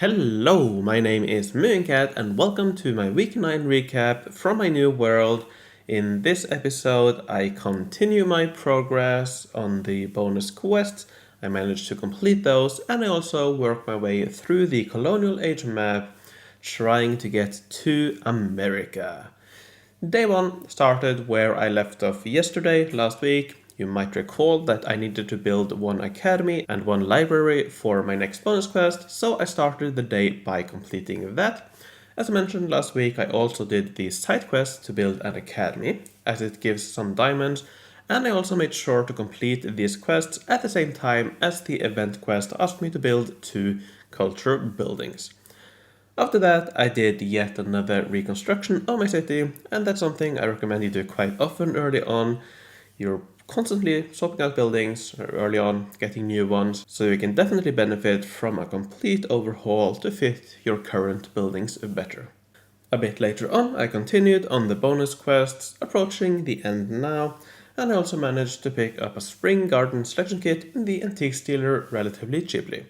Hello, my name is Mooncat and welcome to my Week 9 recap from my new world. In this episode, I continue my progress on the bonus quests. I managed to complete those and I also work my way through the Colonial Age map, trying to get to America. Day 1 started where I left off yesterday, last week. You might recall that I needed to build one academy and one library for my next bonus quest, so I started the day by completing that. As I mentioned last week, I also did the side quest to build an academy, as it gives some diamonds, and I also made sure to complete these quests at the same time as the event quest asked me to build 2 culture buildings. After that, I did yet another reconstruction of my city, and that's something I recommend you do quite often early on. You're constantly swapping out buildings early on, getting new ones, so you can definitely benefit from a complete overhaul to fit your current buildings better. A bit later on, I continued on the bonus quests, approaching the end now, and I also managed to pick up a spring garden selection kit in the antique dealer relatively cheaply.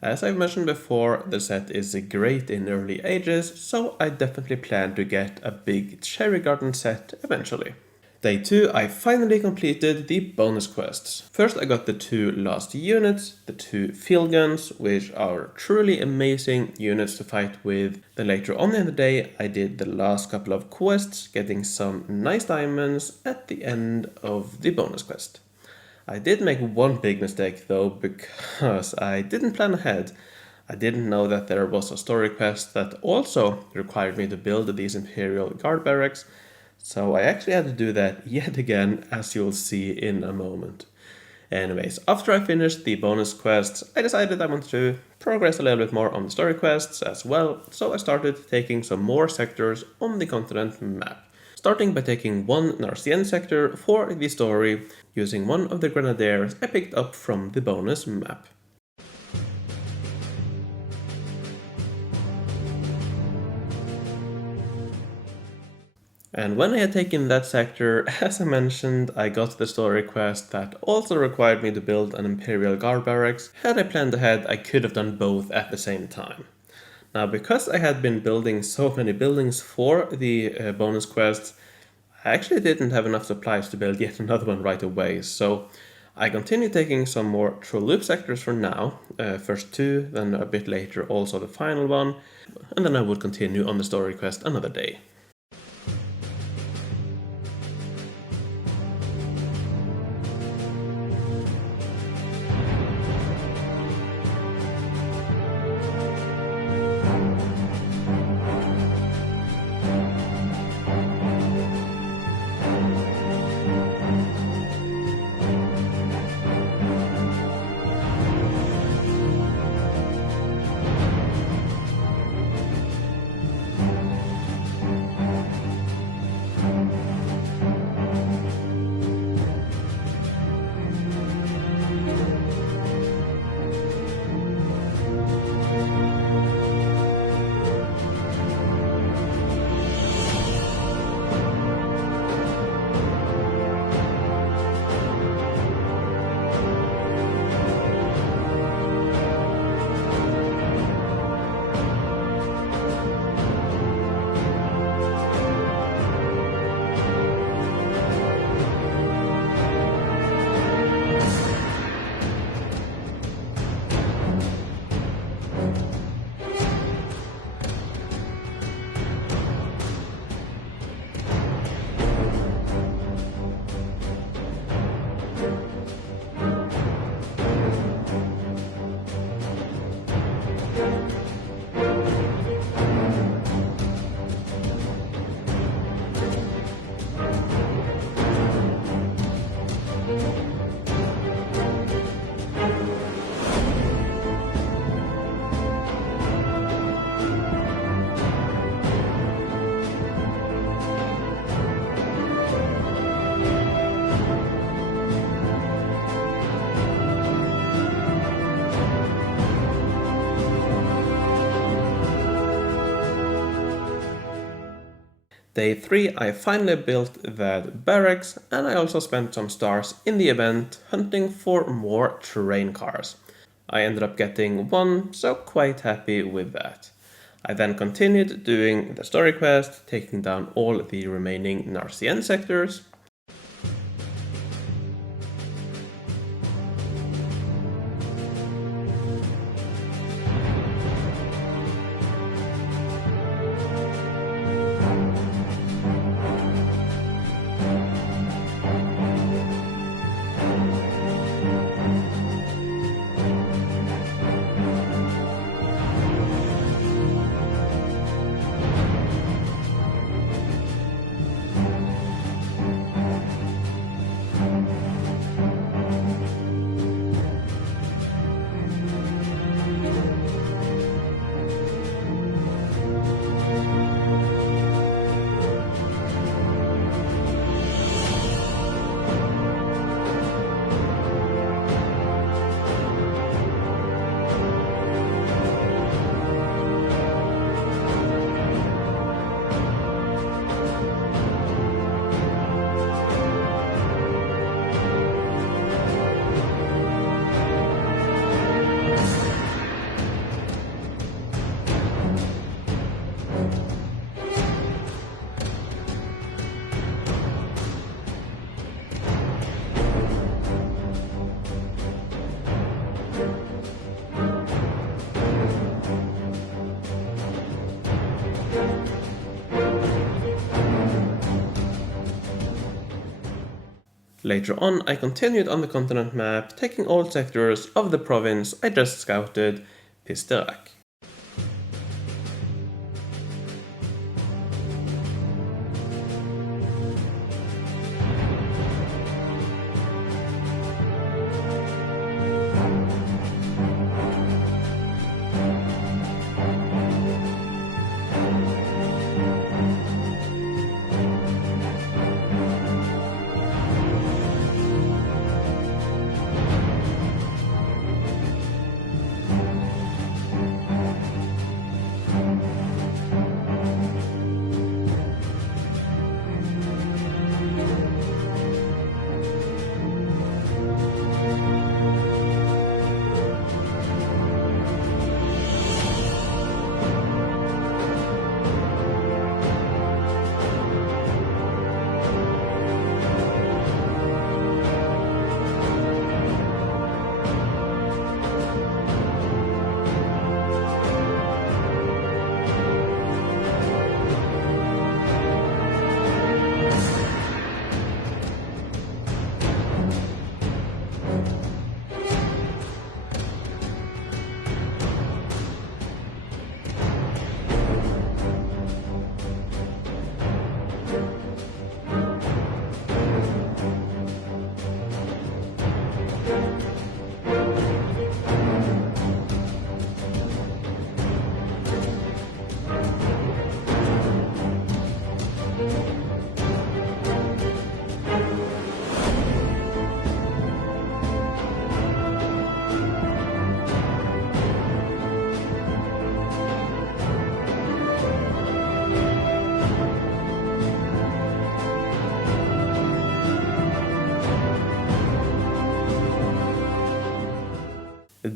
As I've mentioned before, the set is great in early ages, so I definitely plan to get a big cherry garden set eventually. Day 2, I finally completed the bonus quests. First I got the 2 last units, the 2 field guns, which are truly amazing units to fight with. Then later on in the day I did the last couple of quests, getting some nice diamonds at the end of the bonus quest. I did make one big mistake though, because I didn't plan ahead. I didn't know that there was a story quest that also required me to build these Imperial Guard barracks, so I actually had to do that yet again, as you'll see in a moment. Anyways, after I finished the bonus quests, I decided I wanted to progress a little bit more on the story quests as well, so I started taking some more sectors on the continent map. Starting by taking one Narcien Sector for the story, using one of the grenadiers I picked up from the bonus map. And when I had taken that sector, as I mentioned, I got the story quest that also required me to build an Imperial Guard barracks. Had I planned ahead, I could have done both at the same time. Now, because I had been building so many buildings for the bonus quests, I actually didn't have enough supplies to build yet another one right away, so I continued taking some more Troulope sectors for now, first 2, then a bit later also the final one, and then I would continue on the story quest another day. Day 3 I finally built that barracks, and I also spent some stars in the event hunting for more train cars. I ended up getting 1, so quite happy with that. I then continued doing the story quest, taking down all the remaining Narcien sectors. Later on, I continued on the continent map, taking all sectors of the province I just scouted, Pisterrac.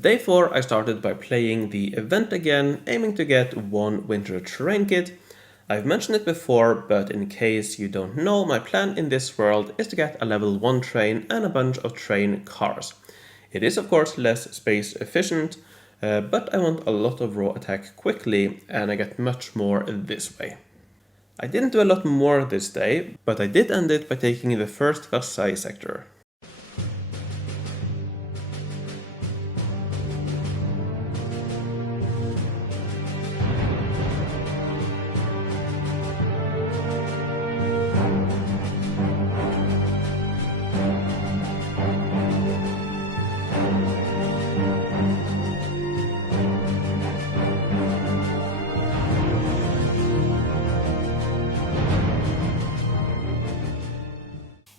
Day 4 I started by playing the event again, aiming to get 1 winter terrain kit. I've mentioned it before, but in case you don't know, my plan in this world is to get a level 1 train and a bunch of train cars. It is of course less space efficient, but I want a lot of raw attack quickly, and I get much more this way. I didn't do a lot more this day, but I did end it by taking the first Varseilles Sector.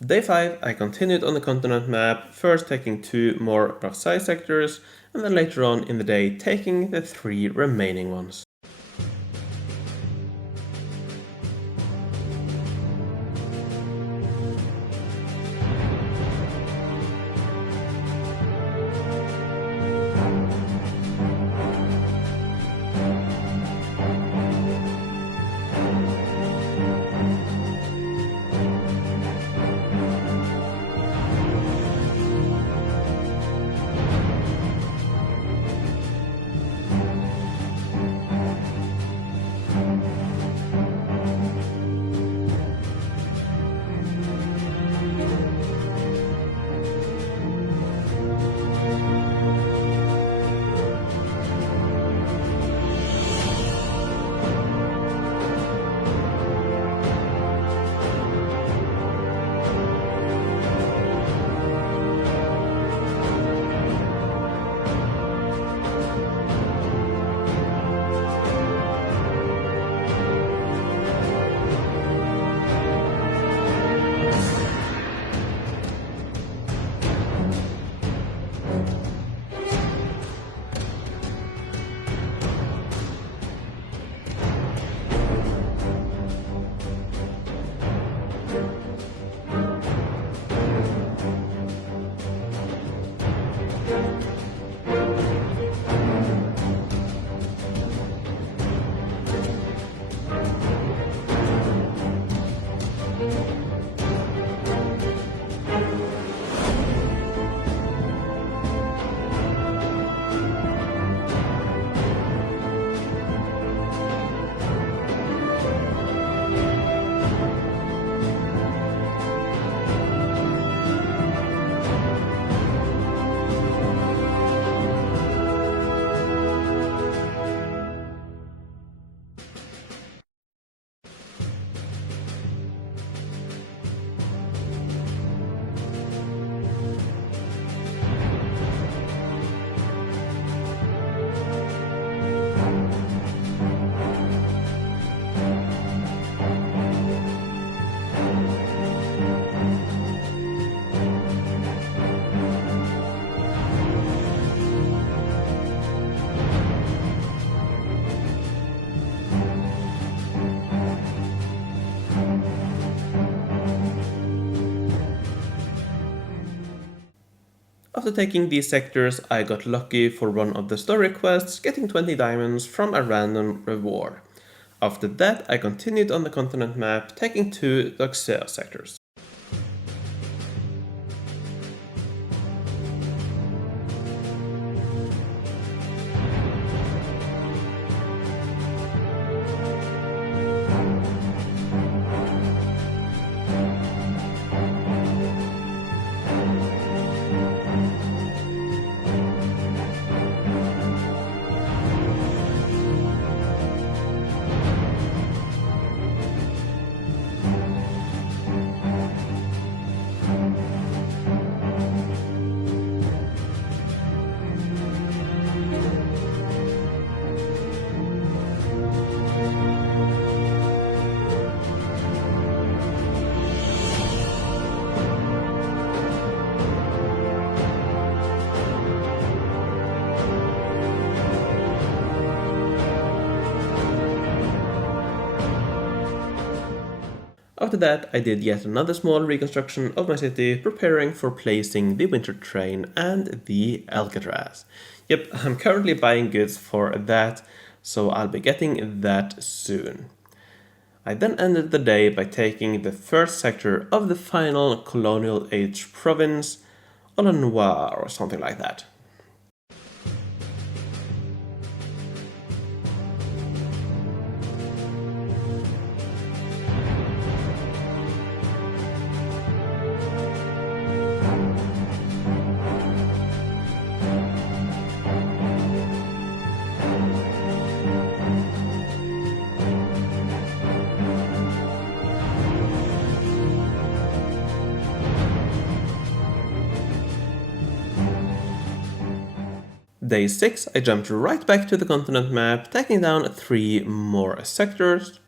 Day 5 I continued on the continent map, first taking 2 more Varseilles sectors, and then later on in the day taking the 3 remaining ones. After taking these sectors, I got lucky for one of the story quests, getting 20 diamonds from a random reward. After that, I continued on the continent map, taking 2 Deuxerres sectors. After that, I did yet another small reconstruction of my city, preparing for placing the winter train and the Alcatraz. Yep, I'm currently buying goods for that, so I'll be getting that soon. I then ended the day by taking the first sector of the final Colonial Age province, Haulenois or something like that. Day 6, I jumped right back to the continent map, taking down 3 more sectors.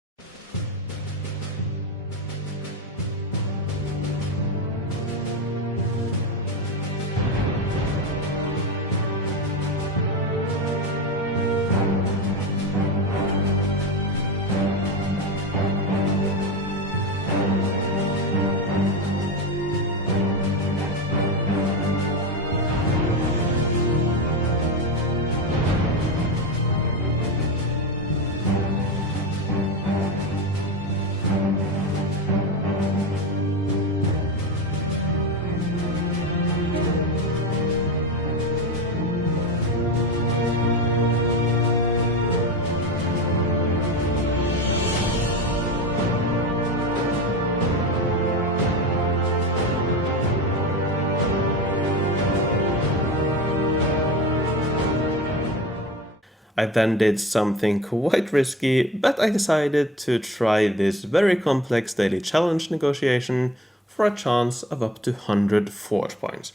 I then did something quite risky, but I decided to try this very complex daily challenge negotiation for a chance of up to 100 forge points.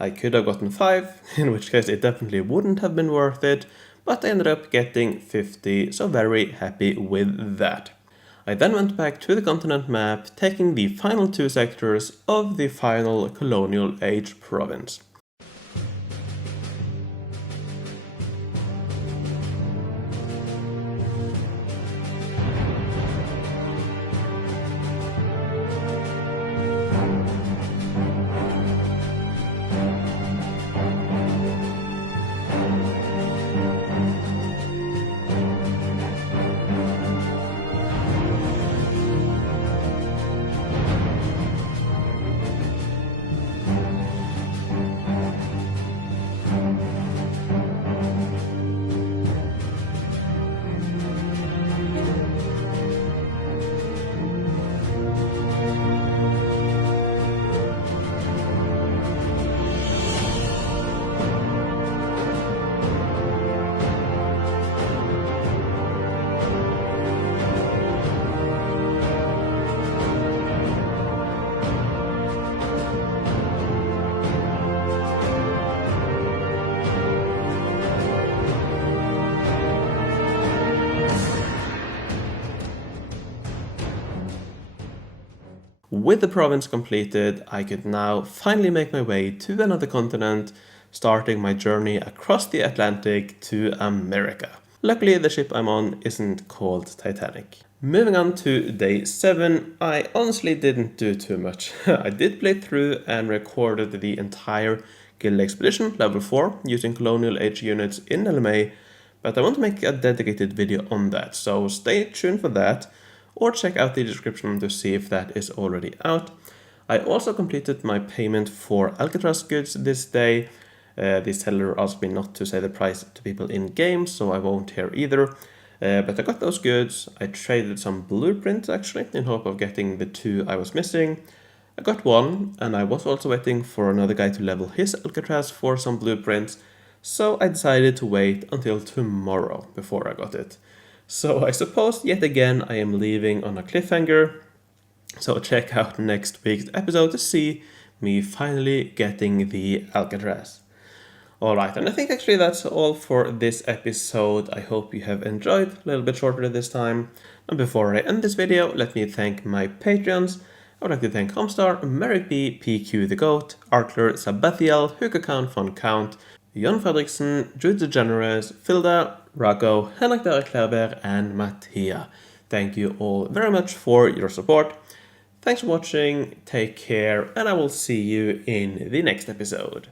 I could have gotten 5, in which case it definitely wouldn't have been worth it, but I ended up getting 50, so very happy with that. I then went back to the continent map, taking the final 2 sectors of the final Colonial Age province. With the province completed, I could now finally make my way to another continent, starting my journey across the Atlantic to America. Luckily, the ship I'm on isn't called Titanic. Moving on to day 7, I honestly didn't do too much. I did play through and recorded the entire Guild Expedition level 4 using Colonial Age units in LMA, but I want to make a dedicated video on that, so stay tuned for that, or check out the description to see if that is already out. I also completed my payment for Alcatraz goods this day. The seller asked me not to say the price to people in game, so I won't here either. But I got those goods. I traded some blueprints actually in hope of getting the 2 I was missing. I got 1, and I was also waiting for another guy to level his Alcatraz for some blueprints, so I decided to wait until tomorrow before I got it. So I suppose yet again I am leaving on a cliffhanger, so check out next week's episode to see me finally getting the Alcatraz. Alright, and I think actually that's all for this episode. I hope you have enjoyed, a little bit shorter this time. And before I end this video, let me thank my Patreons. I would like to thank Homstar, Merrick B, PQ the Goat, Artler, Sabathiel, Hukakan von Count, Jon Fredriksen, Jude the Generous, Filda, Rago, Henrik Derek Klerberg, and Mattia. Thank you all very much for your support. Thanks for watching, take care, and I will see you in the next episode.